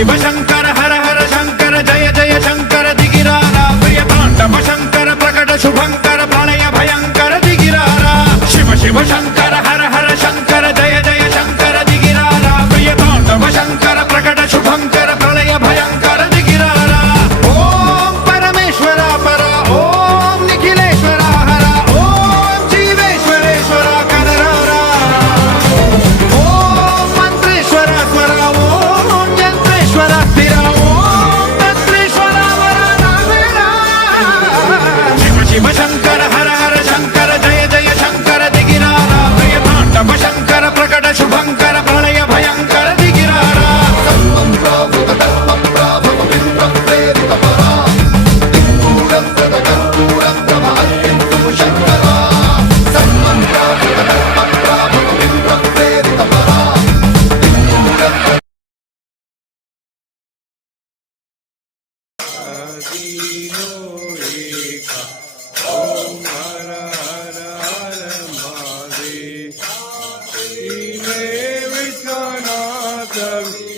शिव शंकर हर हर शंकर जय जय शंकर दिगिरारा प्रिय तांडव शंकर प्रकट शुभंकर प्रलय भयंकर दिगिरारा शिव शिव शंकर हर हर शंकर जय जय शंकर दिगिरारा प्रिय तांडव शंकर प्रकट शुभंकर प्रलय भयंकर दिगिरारा ओम परमेश्वरा परा ओम निखिलेश्वरा हरा ओम जीवेश्वरेश्वरा कनरारा ओम मंत्रेश्वरा स्वरा ओम यंत्रेश्वरा स्थिरा ओम तंत्रेश्वरा वरा नावेरा शिव शिव शंकर हर हर शंकर जय जय शंकर दिगिरारा प्रिय तांडव शंकर प्रकट शुभंकर प्रलय भयंकर दिगिरारा Viश्वनाथ